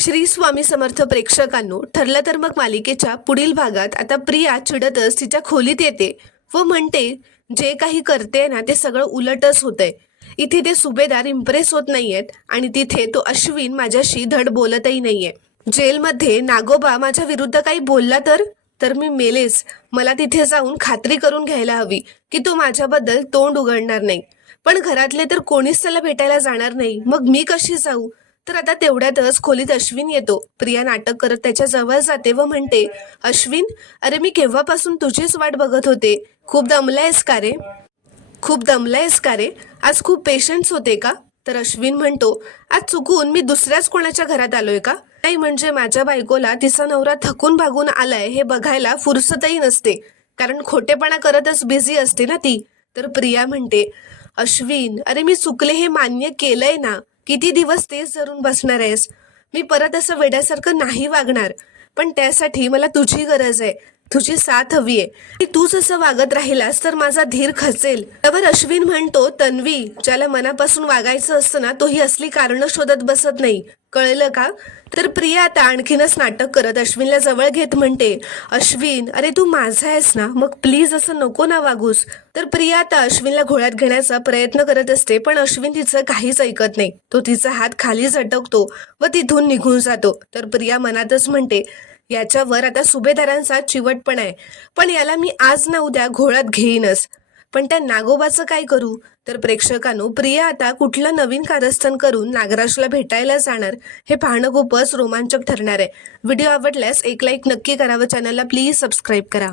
श्री स्वामी समर्थ प्रेक्षकांनो, ठरलं तर मग मालिकेच्या पुढील भागात आता प्रिया चिडतच तिच्या खोलीत येते व म्हणते जे काही करते ना ते सगळं उलटच होतंय. इथे ते सुभेदार इम्प्रेस होत नाहीयेत आणि तिथे तो अश्विन माझ्याशी धड बोलतही नाहीये. जेलमध्ये नागोबा माझ्या विरुद्ध काही बोलला तर मी मेलेच. मला तिथे जाऊन खात्री करून घ्यायला हवी की तो माझ्याबद्दल तोंड उघडणार नाही. पण घरातले तर कोणीच त्याला भेटायला जाणार नाही, मग मी कशी जाऊ? तर आता तेवढ्यातच खोलीत अश्विन येतो. प्रिया नाटक करत त्याच्या जवळ जाते व म्हणते, अश्विन, अरे मी केव्हापासून तुझीच वाट बघत होते. खूप दमलायस का रे? आज खूप पेशन्स होते का? तर अश्विन म्हणतो, आज चुकून मी दुसऱ्याच कोणाच्या घरात आलोय का? नाही म्हणजे माझ्या बायकोला तिचा नवरा थकून भागून आलाय हे बघायला फुरसतही नसते, कारण खोटेपणा करतच बिझी असते ना ती. तर प्रिया म्हणते, अश्विन, अरे मी चुकले हे मान्य केलंय ना. किती दिवस तेच धरून बसणार आहेस? मी परत असं वेड्यासारखं नाही वागणार, पण त्यासाठी मला तुझी गरज आहे, तुझी साथ हवी आहे. तूच असं वागत राहिलास तर माझा धीर खचेल. त्यावर अश्विन म्हणतो, तन्वी, ज्याला मनापासून वागायचं असतं ना तोही असली कारणं शोधत बसत नाही, कळलं का? तर प्रिया आता आणखीनच नाटक करत अश्विनला जवळ घेत म्हणते, अश्विन, अरे तू माझा आहेस ना, मग प्लीज असं नको ना वागूस. तर प्रिया आता अश्विनला घोळ्यात घेण्याचा प्रयत्न करत असते, पण अश्विन तिचं काहीच ऐकत नाही. तो तिचा हात खाली झटकतो व तिथून निघून जातो. तर प्रिया मनातच म्हणते, याच्यावर आता सुभेदारांचा चिवटपणा आहे, पण याला मी आज ना उद्या घोळ्यात घेईनच. पण त्या नागोबाचं काय करू? तर प्रेक्षकांनो, प्रिया आता कुठलं नवीन कारस्थान करून नागराजला भेटायला जाणार हे पाहणं खूपच रोमांचक ठरणार आहे. व्हिडिओ आवडल्यास एक लाईक नक्की करा व चॅनलला प्लीज सबस्क्राईब करा.